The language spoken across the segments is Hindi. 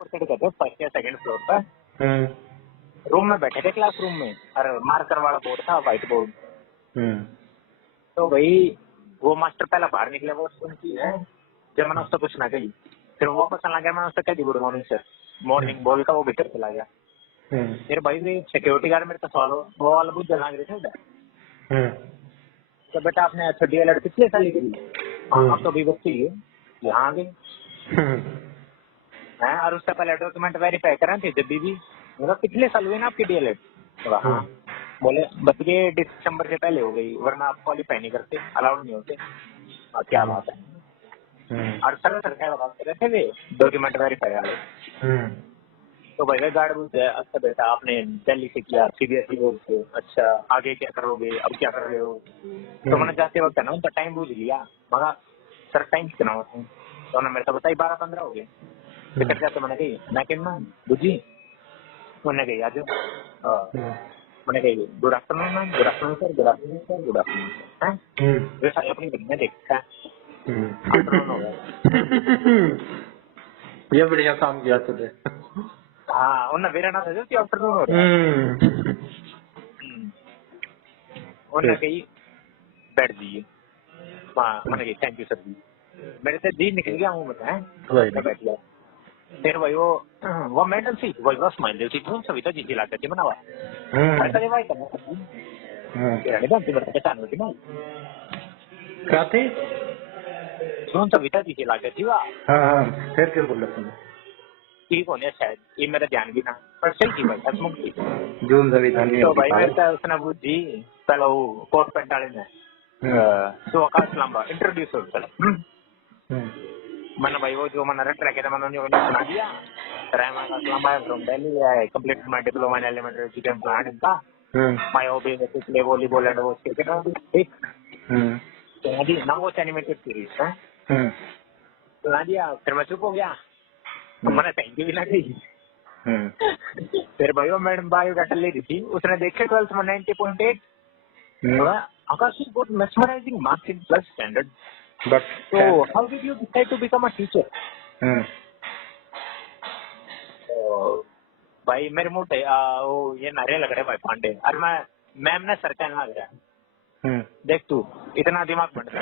कहते थे फर्स्ट या सेकंड फ्लोर पर। रूम में बैठे थे क्लास रूम में, और मार्कर वाला बोर्ड था, व्हाइट बोर्ड। तो भाई वो मास्टर पहला बाहर निकले, वो उनकी है जब मैंने उससे कुछ ना कही, फिर वो वापस चला गया, मैं उससे कह दी गुड मॉर्निंग सर, मॉर्निंग बोल का वो भीतर चला गया। फिर भाई सिक्योरिटी गार्ड मेरे को वो वाला बुझ जला रहे थे उधर। तो बेटा आपने छठी अलर्ट कितने साल की? आप तो अभी बच्ची है, यहाँ आ गए हैं। और उससे पहले डॉक्यूमेंट वेरीफाई करें थे जब भी, मतलब पिछले साल हुए ना आपकी डीएलएड? हाँ। बोले बस ये दिसंबर से पहले हो गई, वरना आप क्वालिफाई नहीं करते, अलाउड नहीं होते। क्या बात है। और सर क्या बात कर रहे थे वे डॉक्यूमेंट वेरीफाई वाले। तो भाई वे गार्ड बोलते हैं अच्छा बेटा आपने दिल्ली से किया, सीबीएसई बोर्ड से, अच्छा आगे क्या करोगे, अब क्या कर रहे हो? तो मैंने जाते वक्त ना उनका टाइम पूछ लिया, मगर सर टाइम कितना होता है? तो उन्होंने मेरे को बताई 12-15 हो गए। फिर जाते मैंने कही मैं कहना बुझी, उन्होंने कही आज मैंने कही good afternoon ma'am, good afternoon sir, good afternoon sir, good afternoon sir. हैं वे सारे अपनी बहन में देखता आफ्टरनून हो गया। ये बढ़िया काम किया तुझे। हाँ उन्हें मेरा नाम था आफ्टरनून हो रहा है। उन्होंने कही बैठ जाइए, मैंने कही थैंक यू सर जी, मेरे से जी निकल गया हूँ बताए, बैठ गया। फिर वही वो मैडम थी, वही वो स्माइल देती थी, सविता जी लाकर थी बनावा ऐसा नहीं भाई करना क्या थी? सुन सविता जी लाकर थी वह। हाँ फिर क्या बोला तुमने? ठीक होने शायद, ये मेरा ध्यान भी ना, पर सही थी भाई, हसमुख थी। जून सविता नहीं तो होगी भाई मेरे से उसने बुझी पहले वो कोट पैंट डाले में तो आकाश लांबा इंट्रोड्यूस हो चला। मैंने भाई वो जो मैंने रट रखे थे मैंने उन्हें सुना दिया, sir I am Akash Lamba, I am from Delhi, I completed my diploma in elementary chicken plant, my hobby is to play volleyball and watch cricket. ठीक सुना दी ना, वो एनिमेटेड सीरीज है सुना दिया। फिर मैं चुप हो गया, मैंने थैंक यू भी ना दी। फिर भाई वो मैडम बायोडाटा ले रही थी, उसने देखे 12th में 90.8, Akash you got mesmerising marks in plus standard, so how did you decide to become a teacher? भाई मेरे मुंह पे वो ये नारे लग रहे भाई पांडे, और मैम ने सर कहने लग गया देख तू इतना दिमाग बंद कर।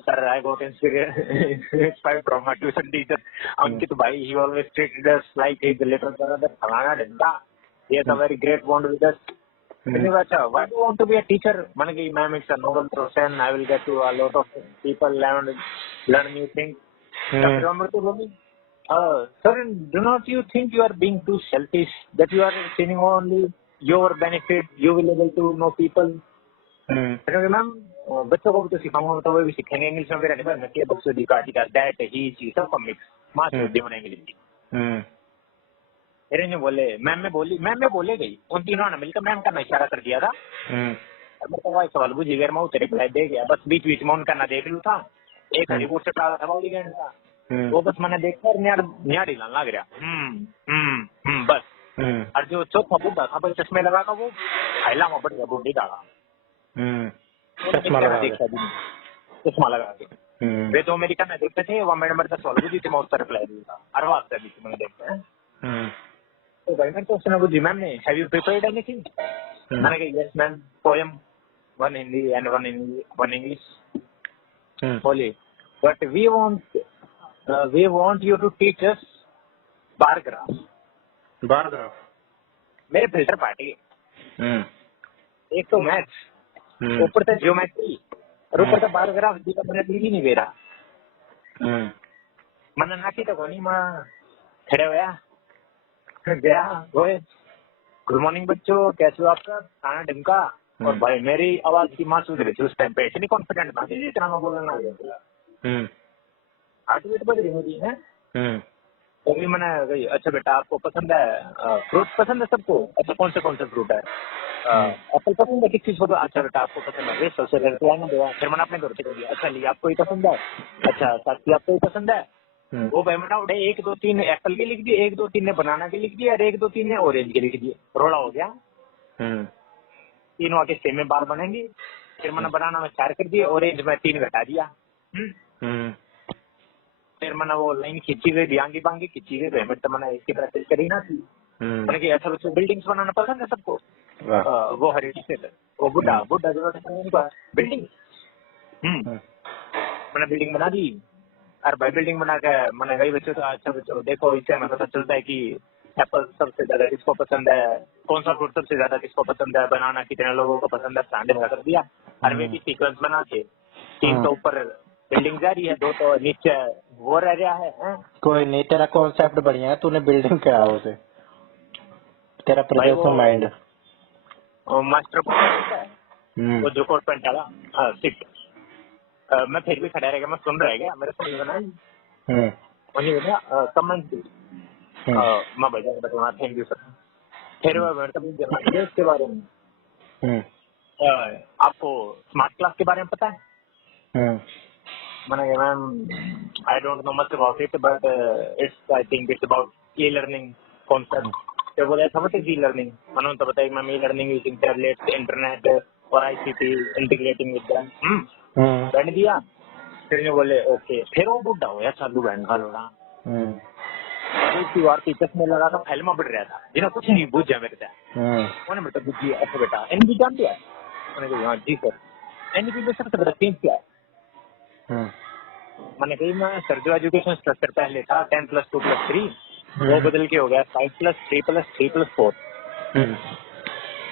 Sir I got inspired from my tuition teacher Ankit भाई, he always treated us like his little brother, फलाना ढिंगा, he has a very great bond with us. अच्छा, why do you want to be a teacher? मैंने कही ma'am it's a noble profession, I will get to a lot of people, learn new things. फिर मैं तो बोली sir, do not you think you are being too selfish, that you are seeing only your benefit, you will able to know people. Ma'am बच्चों को भी तो सिखाऊंगा, तो वो भी सीखेंगे इंग्लिश में, फिर नहीं मैं बुक्स दी काटी का दैट ही ची सब मिक्स मास देवना इंग्लिश। फिर इन्हें बोले मैम में बोले गई, उन तीनों ने मिलकर मैम का इशारा कर दिया था। मेरे को वही सवाल बुझी गया, मैं उतरे रिप्लाई दे गया, बस बीच बीच में उनका ना देख लू था, एक रिपोर्ट से डाला था वीकेंड का, वो बस मैंने देखकर न्याड़ी लाने लग गया बस। और जो चौथा बुढ़ा था भाई चश्मे लगा था, वो खाइला में बढ़िया बुढ़ी डाला चश्मा लगा के। वे तो अमेरिका में देखते थे, वो मैडम मेरे सवाल बुझी थी, मैं उसका रिप्लाई दिया और बात कर दी थी मैंने देखते हैं। तो भाई मैं तो उसने बुझी मैम ने हैव यू प्रिपेयर्ड एनीथिंग? मैंने कहा yes ma'am, poem, one Hindi and one English. बोली but we want you to teach us bar graph. मेरे फिल्टर पार्टी एक तो मैथ्स, ऊपर से ज्योमेट्री, और ऊपर से बार ग्राफ जी का मैंने भी नहीं दे रहा। मैंने ना की तो कोनी माँ खड़े हुआ गया वो गुड मॉर्निंग बच्चों, कैसे हो आपका खाना ढिमका। और भाई मेरी आवाज की माँ सुध रही थी उस टाइम पे, इतनी कॉन्फिडेंट था इतना मैं बोलना आ गया। 8 मिनट बज रही मेरी है। तो भी मैंने अच्छा बेटा आपको पसंद है फ्रूट पसंद है सबको? अच्छा कौन से फ्रूट है? एप्पल पसंद है किस चीज को? अच्छा बेटा आपको पसंद है सबसे ना दो। फिर मैंने अपने घर से कर दिया, अच्छा ली आपको ही पसंद है, अच्छा साथी आपको ही पसंद है। वो भाई मैंने उठे 1 2 3 एप्पल के लिख दिए, 1 2 3 ने बनाना के लिख दिया, और 1 2 3 ने ऑरेंज के लिख दिए, रोड़ा हो गया। तीनों आके सेम में बार बनेंगी। फिर मैंने बनाना में 4 कर दिए, ऑरेंज में 3 घटा दिया। फिर मैंने वो लाइन खींची हुई बियांगी बांगी खींची हुई पेमेंट तो मैंने इसकी प्रैक्टिस करी ना थी। मैंने कि ऐसा बच्चों बिल्डिंग्स बनाना पसंद है सबको। वो हरीश से वो बुढ़ा बुढ़ा जो बिल्डिंग मैंने बिल्डिंग बना दी। और भाई बिल्डिंग बना के मैंने कई बच्चों तो अच्छा बच्चों देखो इससे हमें पता चलता है कि एप्पल सबसे ज्यादा किसको पसंद है, कौन सा फ्रूट सबसे ज्यादा किसको पसंद है, बनाना कितने लोगों को पसंद है, स्टैंडर्ड कर दिया। हरवे की सीक्वेंस बना के 3 तो ऊपर बिल्डिंग जा रही है, 2 तो नीचे वो रह रहा है। कोई नहीं, तेरा कॉन्सेप्ट बढ़िया है, तूने बिल्डिंग क्या उसे तेरा प्रोजेक्शन माइंड मास्टर वो जो कोट पेंट वाला सिट मैं फिर भी खड़ा रह गया, मैं सुन रह गया, मेरे समझ में नहीं वही बना कमेंट मैं बजा थैंक यू सर। फिर मैं इसके बारे में आपको स्मार्ट क्लास के बारे में पता है? मैंने ma'am I don't know much about it but it's I think it's about e learning concept. तो बोले व्हाट इज ई लर्निंग? मैंने तो बताया ma'am e learning using tablets internet और आईसीटी इंटीग्रेटिंग विद देम बैठ दिया। फिर बोले ओके, फिर वो बुढ़ा हो गया चालू बहन का लोड़ा क्यूआर की चश्मे लगा कर फाइल में बढ़ रहा था जिन्हें कुछ नहीं बूझा मेरे से। मैंने बेटा बुझिए अच्छा बेटा एनबी जानते हैं? मैंने कहा हाँ जी सर। एनबी में सबसे बड़ा चेंज क्या है? मैंने कही मैं सर जो एजुकेशन स्ट्रक्चर पहले था 10 + 2 + 3 वो बदल के हो गया 5 + 3 + 3 + 4।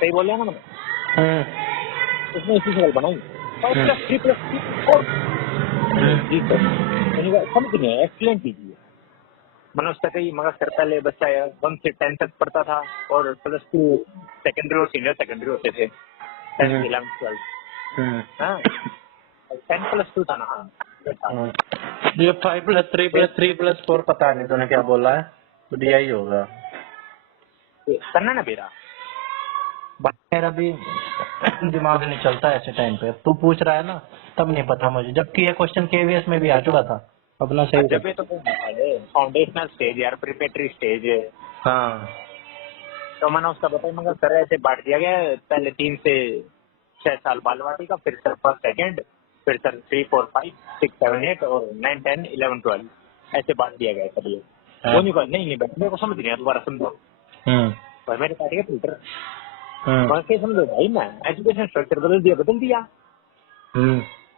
सही बोल रहा ना मैंने? उसने इसी सवाल बनाई 5 + 3 + 3 + 4। जी सर समझ नहीं एक्सप्लेन कीजिए। मैंने उसका कही मगर सर पहले बच्चा 1 से 10 तक पढ़ता था और +2 सेकेंडरी और सीनियर सेकेंडरी होते थे 10th 11th 12th। हाँ 10 + 2 था ना। हाँ ये 5 + 3 + 3 + 4 पता नहीं तूने क्या बोला है, तो दिया ही होगा करना ना मेरा भी दिमाग नहीं चलता ऐसे टाइम पे। तू पूछ रहा है ना तब नहीं पता मुझे, जबकि ये क्वेश्चन केवीएस में भी आ चुका था अपना सही। जब ये तो फाउंडेशनल स्टेज यार प्रिपरेटरी स्टेज है। हाँ तो मैंने उसका बताया मगर सर ऐसे बांट दिया गया पहले 3 से 6 साल बाल वाटिका, फिर सर 1st 2nd, फिर सर 3 4 5 6 7 8 और 9 10 11 12 ऐसे बांट दिया गया सर। ये वो नहीं बैठ मेरे को समझ नहीं आया, दोबारा समझो भाई मेरे काटेगा फिल्टर कैसे समझो भाई। मैं एजुकेशन स्ट्रक्चर बदल दिया।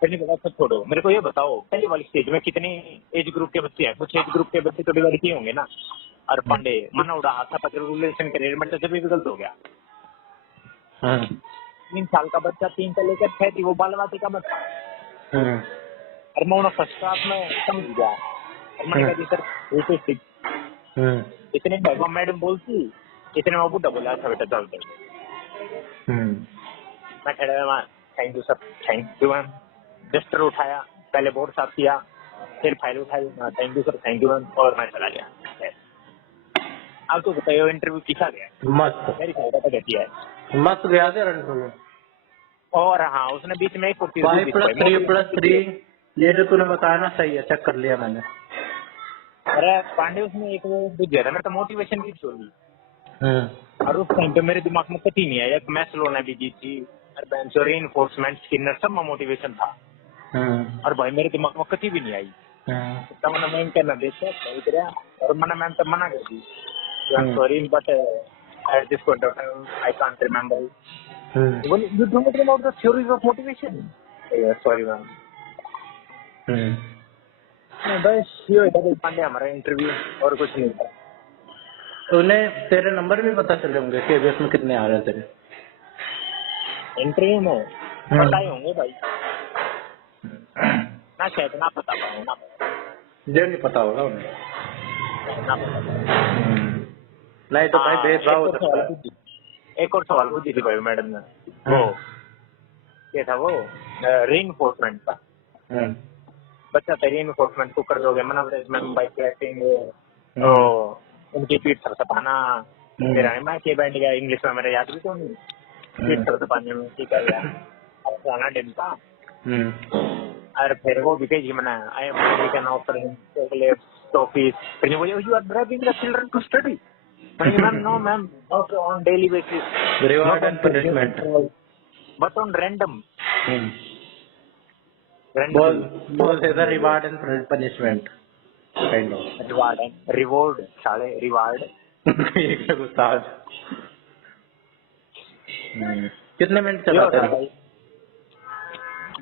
फिर नहीं पता छोड़ो, मेरे को ये बताओ पहली वाली स्टेज में कितने एज ग्रुप के बच्चे हैं? कुछ एज ग्रुप के बच्चे तो डिवाइड किए होंगे ना। और पांडे मना उड़ा हाथा पत्र रूलेशन करियर में जब भी गलत हो गया। 3 साल का बच्चा 3 से लेकर 6 थी वो बाल वाटिका में था। और मैं उन्हें फर्स्ट क्लास में समझ गया और मैंने कहा सर इतने मैडम बोलती इतने में बुढ़ा बोला अच्छा बेटा चलते। मैं खड़े हुआ thank you sir thank you ma'am. Register उठाया, पहले बोर्ड साफ किया, फिर फाइल उठाई, thank you sir thank you ma'am, और मैं चला गया। अब तो बताइए इंटरव्यू किसा गया? मस्त मेरी फाइल का कहती है मस्त गया तेरा इंटरव्यू। और हाँ उसने बीच में 5 + 3 + 3 ये जो तूने बताया ना सही है, चेक कर लिया मैंने। अरे पांडे उसमें एक वो बुझ गया था मैं तो मोटिवेशन की छोड़ी। और उस टाइम पे मेरे दिमाग में कभी नहीं आया मैं स्लोना भी थी और बेंचोरी इन्फोर्समेंट स्किनर सब में मोटिवेशन था। और भाई मेरे दिमाग में कभी भी नहीं आई। तो मैंने मैम कहना देखा सही करा और मैंने मैम तब मना कर दी sorry but at this point of time I can't remember. You don't know about the theories of motivation? Sorry ma'am. बस ये डबल पांडे हमारा इंटरव्यू और कुछ नहीं था। उन्हें तेरे नंबर भी पता चले होंगे केवीएस में कितने आ रहे तेरे इंटरव्यू में? पता ही होंगे भाई ना, शायद ना पता पाऊँ ना ये नहीं पता होगा उन्हें ना पता। नहीं तो भाई भेदभाव हो सकता है। एक और सवाल पूछी थी भाई मैडम ने, वो क्या था वो रीइंफोर्समेंट का। बच्चा था रीइंफोर्समेंट को कर दोगे मना मैम बाई क्लैपिंग तो उनकी पीठ थपथपाना। मेरा मैं के बैठ गया इंग्लिश में मेरे याद भी तो नहीं पीठ थपथपाने में ठीक है यार खाना दिन का। और फिर वो भी कही मैंने I am we can offer him chocolates toffees. फिर वो you are driving the children to study. Ma'am no ma'am on daily basis reward and punishment but on random. बोल दे the reward and punishment. Kind of. Reward है, रिवॉर्ड साले रिवार्ड। एक है उस्ताद। कितने मिनट ये चलाते होता हैं? भाई।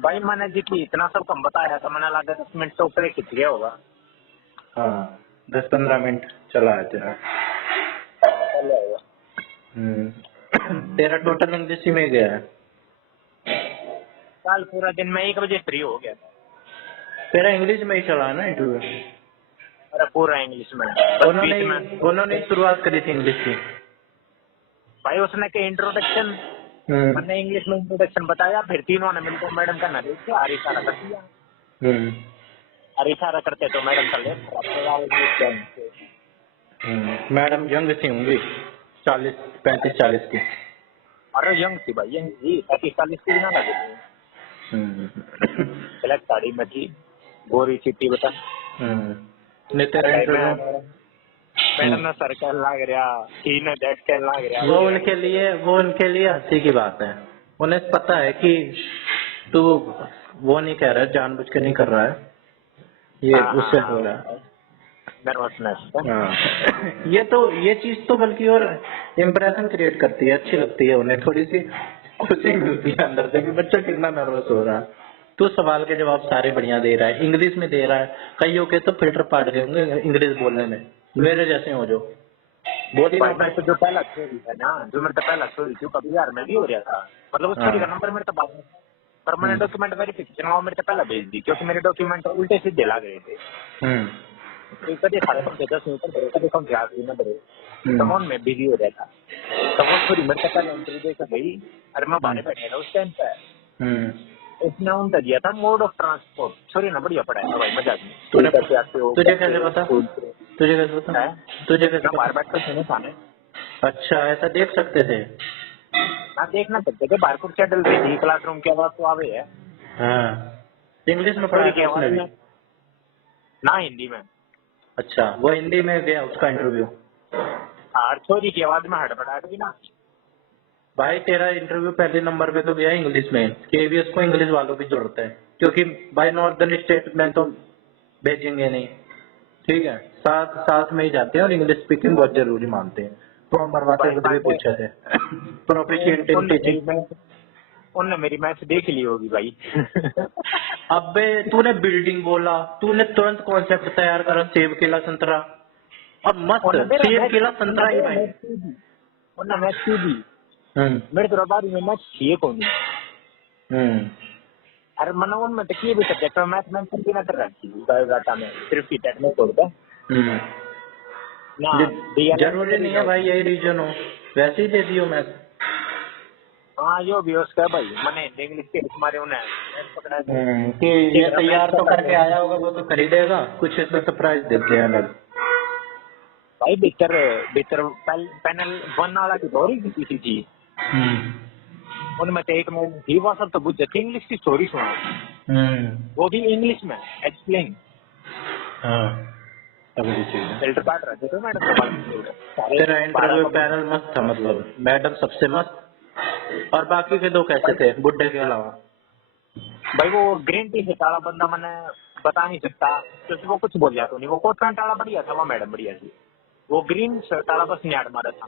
भाई मैंने जी इतना सब कम बताया था, मैंने लगा 10 मिनट से ऊपर खिंच गया होगा। हाँ 10-15 मिनट चला है तेरा। चलो होगा। तेरा टोटल इंग्लिश ही में गया है। कल पूरा दिन मैं 1 बजे फ्री हो गया था। तेरा इंग्लिश में ही चला है ना इंटरव्यू? अरे पूरा इंग्लिश में, बस उन्होंने बीच में उन्होंने शुरुआत करी थी इंग्लिश की। भाई उसने के इंट्रोडक्शन, मैंने इंग्लिश में इंट्रोडक्शन बताया, फिर तीनों ने मिलकर मैडम का ना देखिए आर इशारा कर दिया। और इशारा करते तो मैडम का लेफ्ट मैडम यंग थी होंगी, 35-40 की। अरे यंग थी भाई, यंग थी, 35-40 की भी ना लगे थे। ब्लैक साड़ी में थी, गोरी चिट्टी बता। नहीं तेरा इंटरव्यू मैडम ने सर कहने लग रहा, ही ने दैट कहने लग रहा। वो उनके लिए हंसी की बात है। उन्हें पता है कि तू वो नहीं कह रहा है, जानबूझ के नहीं कर रहा है, ये उससे हो रहा है। नर्वसनेस। हाँ ये चीज तो बल्कि और इम्प्रेशन क्रिएट करती है, अच्छी लगती है उन्हें, थोड़ी सी खुशी मिलती है अंदर से कि बच्चा कितना नर्वस हो रहा है। तू सवाल के जवाब सारे बढ़िया दे रहा है, इंग्लिश में दे रहा है। कईयों के तो फिल्टर पाट गए होंगे इंग्लिश बोलने में, मेरे जैसे हो जो बोल ही ना भाई मेरे को जो पहला स्टोरी है ना, जो मेरे को पहला स्टोरी थी, कभी यार मैं भी हो रहा था, मतलब उस स्टोरी का नंबर मेरे को बाद में, पर मैंने डॉक्यूमेंट वेरिफिकेशन वो मेरे को पहला भेज दी, क्योंकि मेरे डॉक्यूमेंट उल्टे सीधे ला गए थे। तो कभी सारे पंखे 10 ऊपर भरे, कभी पंखे 8 में भरे, तब में बिजी हो जाता। तब वो स्टोरी मेरे को पहला इंटरव्यू देकर गई। अरे मैं बाहर बैठे था उस टाइम पे, उसने उनका दिया था मोड ऑफ ट्रांसपोर्ट। सॉरी ना, बढ़िया पढ़ाया था भाई, मजाक में। तुझे कैसे पता? तुझे कैसे बाहर बैठ कर सुने खाने। अच्छा ऐसा देख सकते थे? हाँ देखना सकते थे, बाहर कुछ चल रही थी, क्लासरूम की आवाज तो आवे है। हाँ इंग्लिश में पढ़ाया था उसने भी? ना हिंदी में। अच्छा वो हिंदी में गया उसका इंटरव्यू? हाँ छोरी की आवाज में हड़बड़ाहट भी ना। भाई तेरा इंटरव्यू पहले नंबर पे तो गया इंग्लिश में, केवीएस को इंग्लिश वालों की जरूरत है, क्योंकि भाई नॉर्दर्न स्टेट में तो भेजेंगे नहीं, ठीक है, साथ साथ में ही जाते हैं और इंग्लिश स्पीकिंग बहुत जरूरी मानते हैं। तो हम बरवाते खुद भी पूछे थे प्रोफिशिएंट इन टीचिंग। उनने मेरी मैथ देख ली होगी भाई। अबे तूने बिल्डिंग बोला, तूने तुरंत कॉन्सेप्ट तैयार करा, सेब केला संतरा, अब मस्त सेब केला संतरा ही भाई। उन्हें मैथ की दी, मेरे तो रबारी में मैथ किए कौन नहीं। अरे मैंने उनमें तो किए भी सब्जेक्ट में मैथ में भी ना कर रखी बायोडाटा में, सिर्फ की टेट में छोड़ता ना। जरूरी नहीं है भाई यही रीजन हो, वैसे ही दे दियो मैथ। हाँ यो भी उसका भाई, मैंने इंग्लिश के तुम्हारे उन्हें पकड़ा कि ये तैयार तो करके आया होगा, वो तो खरीदेगा, कुछ इसमें सरप्राइज देते हैं अलग भाई। भीतर भीतर पैनल 1 वाला की थोड़ी किसी थी, उनमें तो एक में ही वो सब तो बुझ जाती इंग्लिश की स्टोरी सुना, वो भी इंग्लिश में एक्सप्लेन। फिल्टर काट रहे थे मैडम। तेरा इंटरव्यू पैनल मस्त था, मतलब मैडम सबसे मस्त, और बाकी के दो कैसे थे बुड्ढे के अलावा? भाई वो ग्रीन टी से काला बंदा मैंने बता नहीं सकता, क्योंकि वो कुछ बोल जाता नहीं। वो कोट पैंट वाला बढ़िया था, वो मैडम बढ़िया थी। वो ग्रीन शर्ट वाला बस न्याड़ मारा था।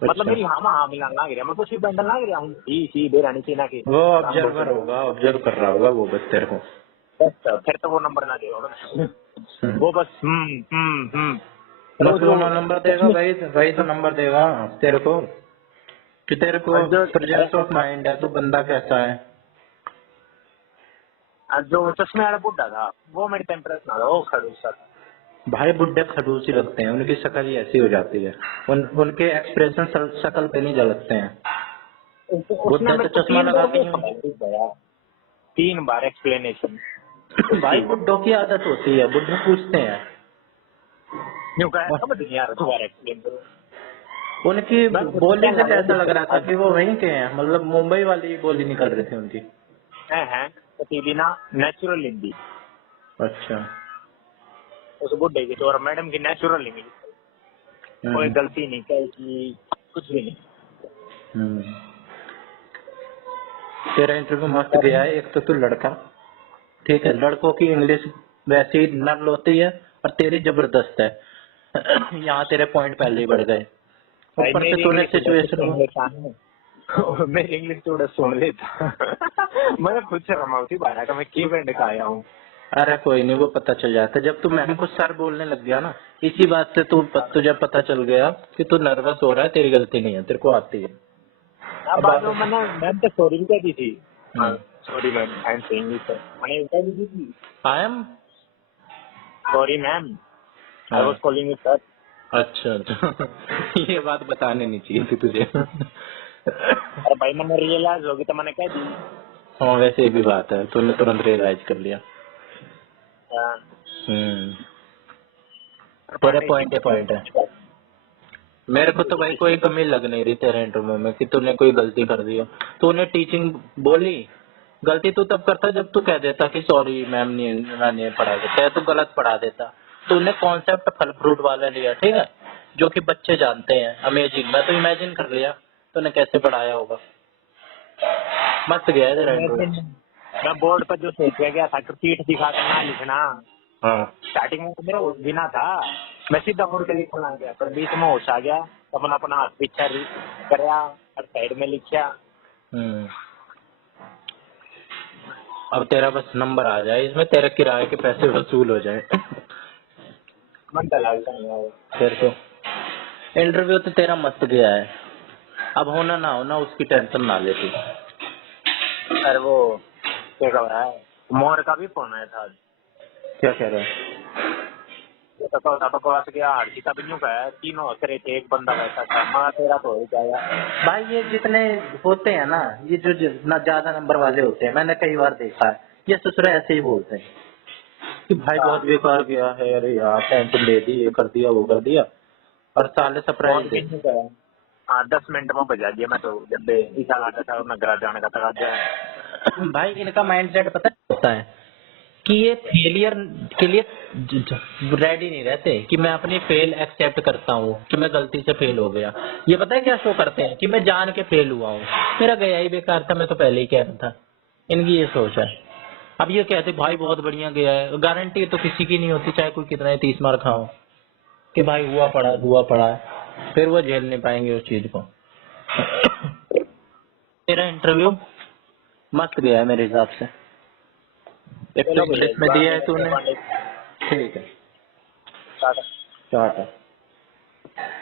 मतलब मेरी हाँ मिलान लाग रहा, मैं कुछ भी बंडल लाग रहा हूँ, सी बेरानी चीना की। वो ऑब्जर्वर होगा, ऑब्जर्व कर रहा होगा वो बस तेरे को। फिर तो वो नंबर ना देगा वो बस तो नंबर देगा भाई तो नंबर देगा तेरे को, कि तेरे को प्रेजेंस ऑफ माइंड है, तो बंदा कैसा है। जो चश्मे वाला बुड्ढा था वो मेरे टेम्परेचर ना था, वो खड़ूस था भाई। बुड्ढे खड़ूस ही लगते हैं, उनकी शक्ल ही ऐसी हो जाती है, उनके एक्सप्रेशन शक्ल पे नहीं झलकते हैं। बुड्ढे तो चश्मा लगाते हैं। 3 बार एक्सप्लेनेशन। भाई बुड्ढों की आदत होती है, बुड्ढे पूछते हैं दोबारा एक्सप्लेन करो। उनकी बोली से ऐसा लग रहा था कि वो वहीं के हैं, मतलब मुंबई वाली बोली निकल रही थी उनकी। प्रतिदिना नेचुरल हिंदी। अच्छा उस बुड्ढे की तो, और मैडम की नेचुरल हिंदी, कोई गलती नहीं कही, कुछ भी नहीं। तेरा इंटरव्यू मस्त गया है। एक तो तू लड़का, ठीक है, लड़कों की इंग्लिश वैसी नर्ल होती है और तेरी जबरदस्त है। यहाँ तेरे पॉइंट पहले ही बढ़ गए। भाई ऊपर से मेरी तूने इंग्लिश सिचुएशन सुन लेता है। मेरी इंग्लिश थोड़ा सुन लेता। मैं खुद शर्म आती बाहर का मैं की बैंड का आया हूँ। अरे कोई नहीं, वो पता चल जाता है जब तू मैम को सर बोलने लग गया ना। इसी बात से तुझे पता चल गया कि तू नर्वस हो रहा है, तेरी गलती नहीं है, तेरे को आती है। अब अब बाद में बात मैंने मैम तो सॉरी भी कह दी थी। हाँ hmm, sorry ma'am I am saying this मैंने कह दी थी I am sorry ma'am I हाँ वाज कॉलिंग यू सर। अच्छा अच्छा। ये बात बताने नहीं चाहिए थी तुझे। अरे भाई मैंने रियलाइज होगी तो मैंने कह दी। हाँ वैसे ये भी बात है, तूने तुरंत रियलाइज कर लिया। हाँ, हम्म, और तेरा पांडे जी पॉइंट है, पॉइंट है। तो मेरे को तो भाई कोई कमी लग नहीं रही तेरे इंटरव्यू में कि तूने कोई गलती कर दी हो। तूने टीचिंग बोली, गलती तू तब करता जब तू कह देता कि सॉरी मैम मैं नहीं पढ़ा सकता, तू गलत पढ़ा देता। तूने कॉन्सेप्ट फल फ्रूट वाला लिया, ठीक है, जो कि बच्चे जानते हैं। अमेजिंग, मैं तो इमेजिन कर लिया तूने कैसे पढ़ाया होगा। मस्त गया है तेरा इंटरव्यू। मैं बोर्ड पर जो सोच के गया था कि पीठ दिखा कर ना लिखना। हाँ स्टार्टिंग में तो मेरा होश भी ना था। मैं सीधा मुड़ के लिखने लग गया पर बीच में होश आ गया तो मैंने अपना हाथ पीछे कराया और साइड में लिखा। हम्म, अब तेरा बस नंबर आ जाए इसमें, तेरे किराए के पैसे वसूल हो जाए। मन तो लगता नहीं है। फिर तो इंटरव्यू तो तेरा मस्त गया है। अब होना ना होना उसकी टेंशन ना ले तू। अरे वो क्या कह रहा है मोर का भी फोन आया था आज। क्या कह रहा है? ये तो कहता बकवास गया हड़की का भी न्यू का है तीनों हंस रहे थे एक बंदा वैसा था मगर तेरा तो हो ही जाएगा। भाई ये जितने होते हैं ना, ये जो ना ज्यादा नंबर वाले होते हैं, मैंने कई बार देखा है, ये ससुरा ऐसे ही बोलते हैं कि भाई बहुत बेकार गया है, अरे यार टेंशन दे दी, ये कर दिया वो कर दिया, और साले सरप्राइज फोन दे। भी नहीं करा। हाँ 10 मिनट में बजा दिया मैं तो जब ईसा आता था मैं घर जाने का तक जाए। भाई इनका माइंडसेट पता क्या होता है कि ये फेलियर के लिए रेडी नहीं रहते कि मैं अपनी फेल एक्सेप्ट करता हूँ कि मैं गलती से फेल हो गया। ये पता है क्या शो करते हैं कि मैं जान के फेल हुआ हूँ, मेरा गया ही बेकार था, मैं तो पहले ही कह रहा था। इनकी ये सोच है। अब ये कहते भाई बहुत बढ़िया गया है, गारंटी तो किसी की नहीं होती, चाहे कोई कितना ही 30 मार खाओ, कि भाई हुआ पड़ा है, फिर वो झेल नहीं पाएंगे उस चीज को। तेरा इंटरव्यू मस्त गया है मेरे हिसाब से। एक तो चलो भैया इंग्लिश में दिया है तूने। ठीक है, टाटा। टाटा।